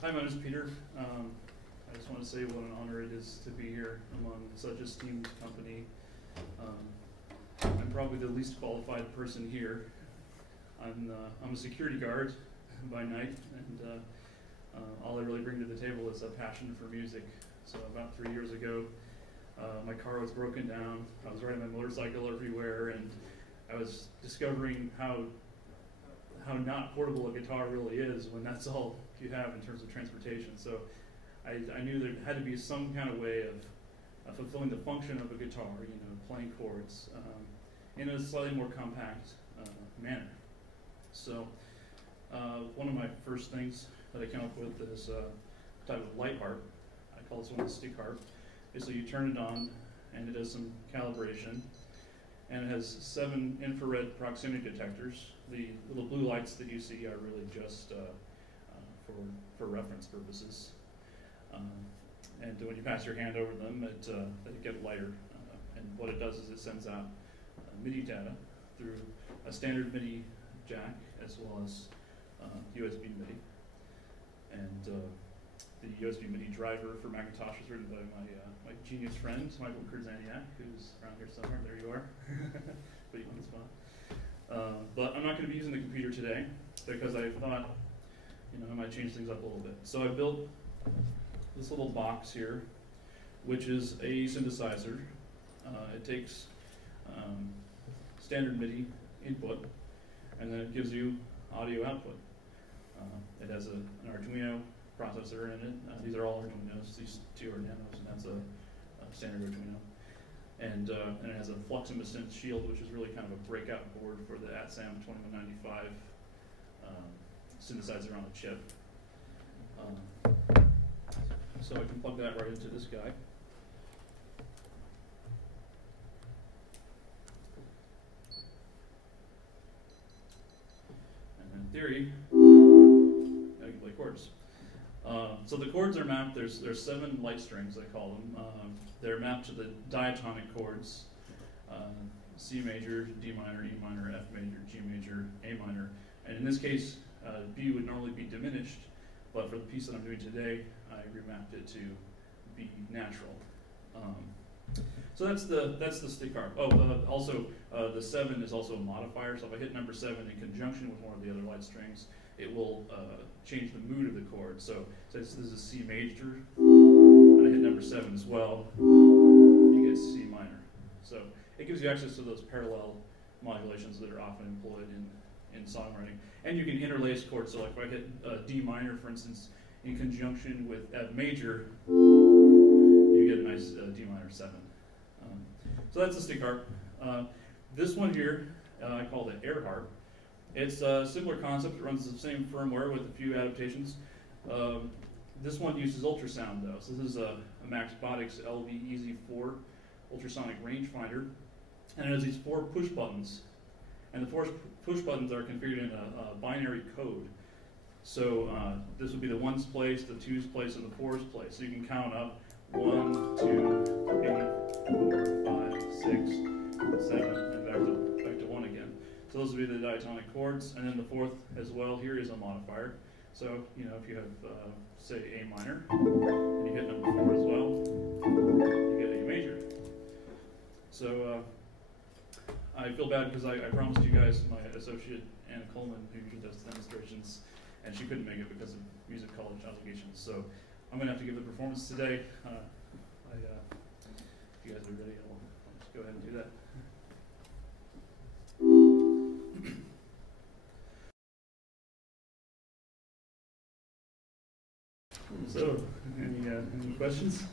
Hi, my name is Peter. I just want to say what an honor it is to be here among such esteemed company. I'm probably the least qualified person here. I'm a security guard by night, and all I really bring to the table is a passion for music. So about 3 years ago, my car was broken down. I was riding my motorcycle everywhere, and I was discovering how not portable a guitar really is when that's all you have in terms of transportation. So I knew there had to be some kind of way of fulfilling the function of a guitar, playing chords in a slightly more compact manner. So one of my first things that I came up with is a type of light harp. I call this one the stick harp. So you turn it on, and it does some calibration, and it has 7 infrared proximity detectors. The little blue lights that you see are really just for reference purposes. And when you pass your hand over them, they get lighter. And what it does is it sends out MIDI data through a standard MIDI jack as well as USB MIDI. And the USB MIDI driver for Macintosh was written by my genius friend, Michael Kurzaniak, who's around here somewhere. There you are. Put you on the spot. But I'm not going to be using the computer today because I thought, I might change things up a little bit. So I built this little box here, which is a synthesizer. It takes standard MIDI input, and then it gives you audio output. It has an Arduino processor in it. These are all Arduinos. These 2 are Nanos, and that's a standard Arduino. And it has a flux emittance shield, which is really kind of a breakout board for the ATSAM 2195 synthesizer on a chip. So I can plug that right into this guy. And in theory, I can play chords. So the chords are mapped, there's 7 light strings, I call them. They're mapped to the diatonic chords, C major, D minor, E minor, F major, G major, A minor. And in this case, B would normally be diminished, but for the piece that I'm doing today, I remapped it to be natural. So that's the stick harp. Oh, also the 7 is also a modifier. So if I hit number 7 in conjunction with one of the other light strings, it will change the mood of the chord. So since this is C major, and I hit number 7 as well, you get C minor. So it gives you access to those parallel modulations that are often employed in songwriting. And you can interlace chords. So like if I hit D minor, for instance, in conjunction with F major, you get a nice D minor 7. So that's the stick harp. This one here, I call the air harp. It's a similar concept. It runs the same firmware with a few adaptations. This one uses ultrasound though. So this is a Maxbotics LV-EZ4 ultrasonic rangefinder. And it has these 4 push buttons. And the 4 push buttons are configured in a binary code. So this would be the 1's place, the 2's place, and the 4's place. So you can count up 1, 2, 3, 4, 5, 6, 7, and back to 1 again. So those would be the diatonic chords. And then the 4th as well here is a modifier. So, if you have, say, A minor, and you hit number 4 as well, you get A major. So I feel bad because I promised you guys my associate, Anna Coleman, who usually does demonstrations, and she couldn't make it because of music college obligations. So I'm going to have to give the performance today. If you guys are ready, I'll just go ahead and do that. So, any questions?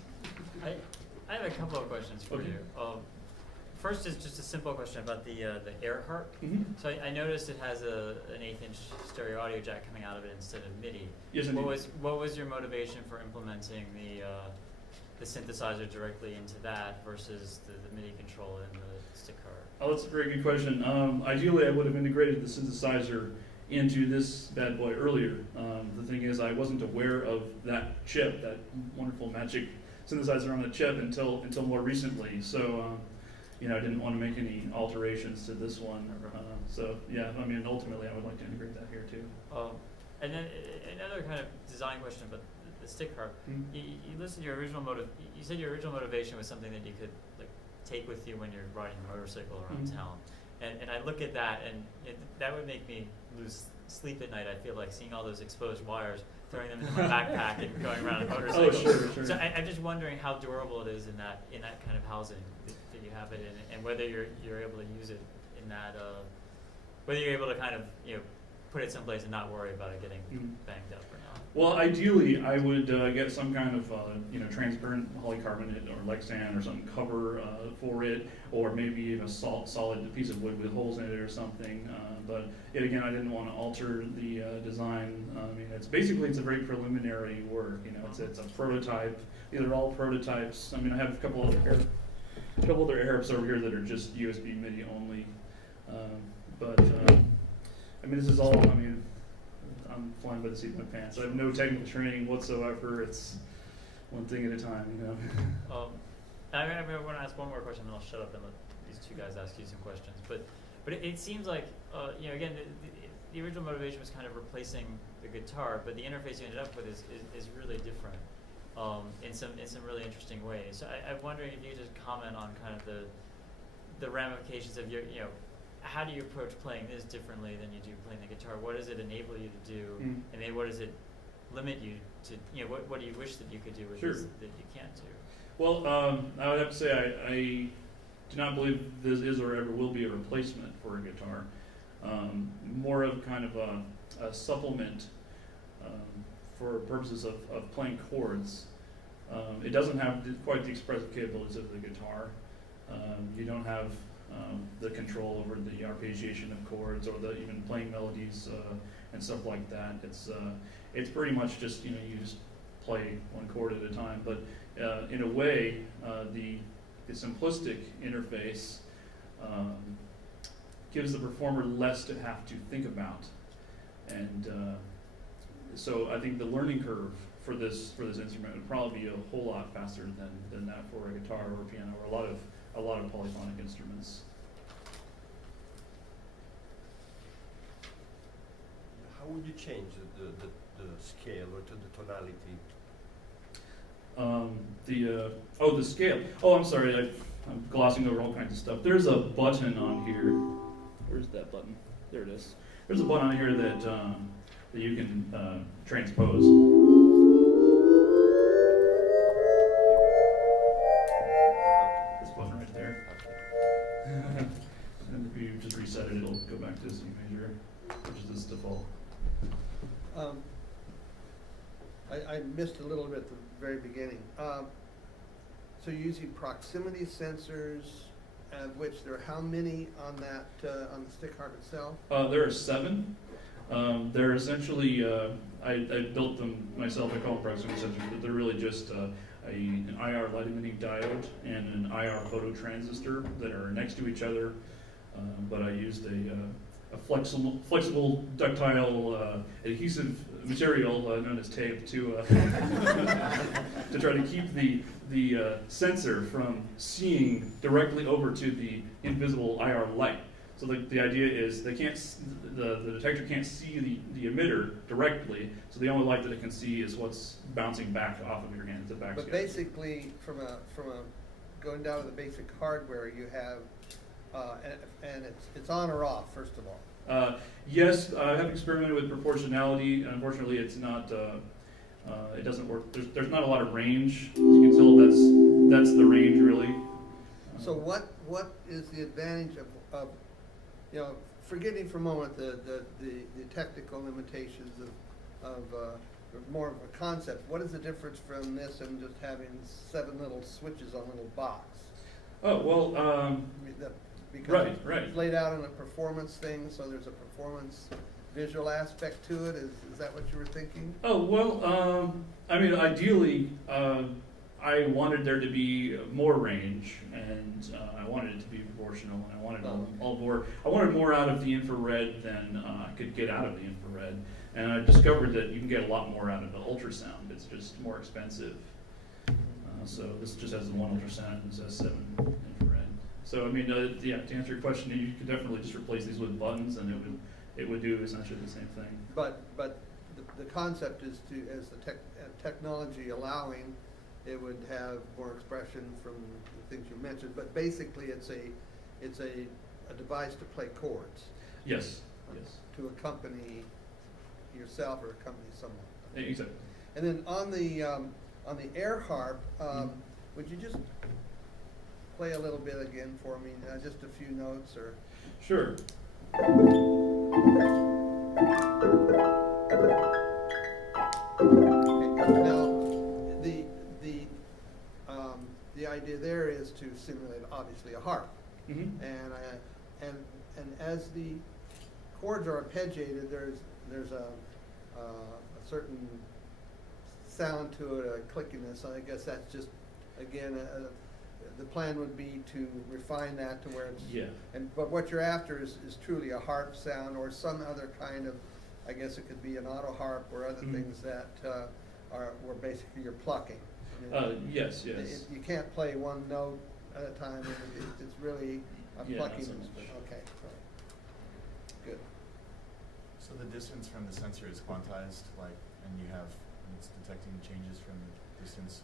I have a couple of questions for you. First is just a simple question about the air harp. Mm-hmm. So I noticed it has an 1/8" stereo audio jack coming out of it instead of MIDI. Yes, indeed. What was your motivation for implementing the synthesizer directly into that versus the MIDI control in the stick harp? Oh, that's a very good question. Ideally, I would have integrated the synthesizer into this bad boy earlier. The thing is, I wasn't aware of that chip, that wonderful magic synthesizer on the chip, until more recently. So, I didn't want to make any alterations to this one. So, yeah, ultimately, I would like to integrate that here too. And then another kind of design question about the stick harp. You listed your original you said your original motivation was something that you could like take with you when you're riding a motorcycle around town. And I look at that, and that would make me lose sleep at night. I feel like seeing all those exposed wires, throwing them into my backpack and going around a motorcycle. Oh, sure. So I'm just wondering how durable it is in that kind of housing that you have it in, and whether you're able to use it in that, whether you're able to kind of put it someplace and not worry about it getting banged up or not. Well, ideally, I would get some kind of transparent polycarbonate or Lexan or something cover for it, or maybe a solid piece of wood with holes in it or something. But yet again, I didn't want to alter the design. I mean, it's a very preliminary work. It's a prototype. These are all prototypes. I mean, I have a couple other air harps over here that are just USB MIDI only. But I mean, this is all. I mean, I'm flying by the seat of my pants. I have no technical training whatsoever. It's one thing at a time, I want to ask one more question, then I'll shut up and let these two guys ask you some questions. But it seems like, again, the original motivation was kind of replacing the guitar, but the interface you ended up with is really different in some really interesting ways. So I'm wondering if you could just comment on kind of the ramifications of how do you approach playing this differently than you do playing the guitar? What does it enable you to do, and maybe what does it limit you to? What do you wish that you could do with this that you can't do? Well, I would have to say I do not believe this is or ever will be a replacement for a guitar. More of kind of a supplement for purposes of playing chords. It doesn't have quite the expressive capabilities of the guitar. You don't have the control over the arpeggiation of chords or even playing melodies and stuff like that. It's pretty much just you just play one chord at a time. But in a way, the simplistic interface gives the performer less to have to think about, and so I think the learning curve for this instrument would probably be a whole lot faster than that for a guitar or a piano or a lot of polyphonic instruments. How would you change the scale or to the tonality? The scale. Oh, I'm sorry. I'm glossing over all kinds of stuff. There's a button on here. Where's that button? There it is. There's a button on here that you can transpose. This button right there. And if you just reset it, it'll go back to C major, which is this default. I missed a little bit at the very beginning. So you're using proximity sensors, which there are how many on that on the stick harp itself? There are 7. They're essentially I built them myself. I call them proximity sensors, but they're really just an IR light emitting diode and an IR phototransistor that are next to each other. But I used a flexible, ductile, adhesive material known as tape to try to keep the sensor from seeing directly over to the invisible IR light. So the idea is the detector can't see the emitter directly, so the only light that it can see is what's bouncing back off of your hand. It's a backscatter. But basically, from a going down to the basic hardware, you have and it's on or off, first of all. Yes, I have experimented with proportionality, and unfortunately, it's not. It doesn't work. There's not a lot of range. As you can tell, that's the range really. So what is the advantage of forgetting for a moment the technical limitations of more of a concept? What is the difference from this and just having 7 little switches on a little box? Oh well. Because right. It's laid out in a performance thing, so there's a performance visual aspect to it. Is that what you were thinking? Oh, well, I mean, ideally, I wanted there to be more range, and I wanted it to be proportional, and I wanted all more. I wanted more out of the infrared than I could get out of the infrared, and I discovered that you can get a lot more out of the ultrasound. It's just more expensive. So this just has the 1 ultrasound, and this has 7 infrared. So I mean, yeah, to answer your question, you could definitely just replace these with buttons, and it would do essentially the same thing. But the concept is to, as the technology allowing, it would have more expression from the things you mentioned, but basically it's a device to play chords. Yes, yes. To accompany yourself or accompany someone. Exactly. And then on the air harp, would you just play a little bit again for me? Just a few notes, or. Sure. Okay. Now, the idea there is to simulate obviously a harp, Mm-hmm. and as the chords are arpeggiated, there's a certain sound to it, a clickiness. I guess that's just, again, the plan would be to refine that to where it's, Yeah. but what you're after is truly a harp sound or some other kind of, I guess it could be an auto harp or other things that where basically you're plucking. I mean, yes, yes. you can't play one note at a time. It's really a Yeah, plucking. not so much. Okay, right. Good. So the distance from the sensor is quantized, like, and you have, it's detecting changes from distance?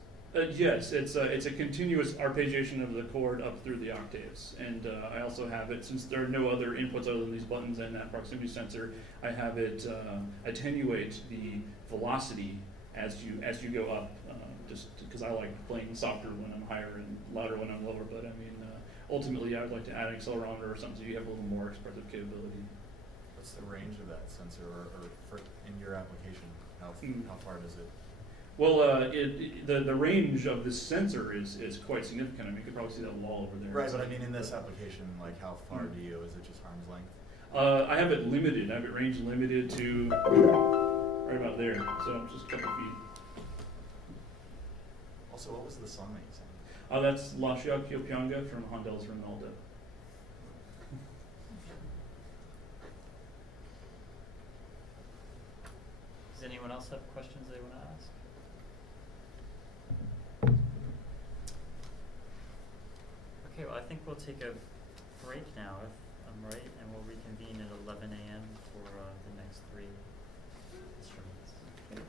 Yes, it's a continuous arpeggiation of the chord up through the octaves, and I also have it, since there are no other inputs other than these buttons and that proximity sensor, I have it attenuate the velocity as you go up, just because I like playing softer when I'm higher and louder when I'm lower. But I mean, ultimately, I would like to add an accelerometer or something so you have a little more expressive capability. What's the range of that sensor, or for in your application? How far does it? Well, the range of this sensor is quite significant. I mean, you could probably see that wall over there. Right, but I mean, in this application, like, how far do you? Is it just arm's length? I have it limited. I have it range limited to right about there, so just a couple feet. Also, what was the song that you sang? That's La Kyopyanga from Handel's Ronaldo. Does anyone else have questions they want to ask? Okay, well, I think we'll take a break now, if I'm right, and we'll reconvene at 11 a.m. for the next 3 instruments. Okay.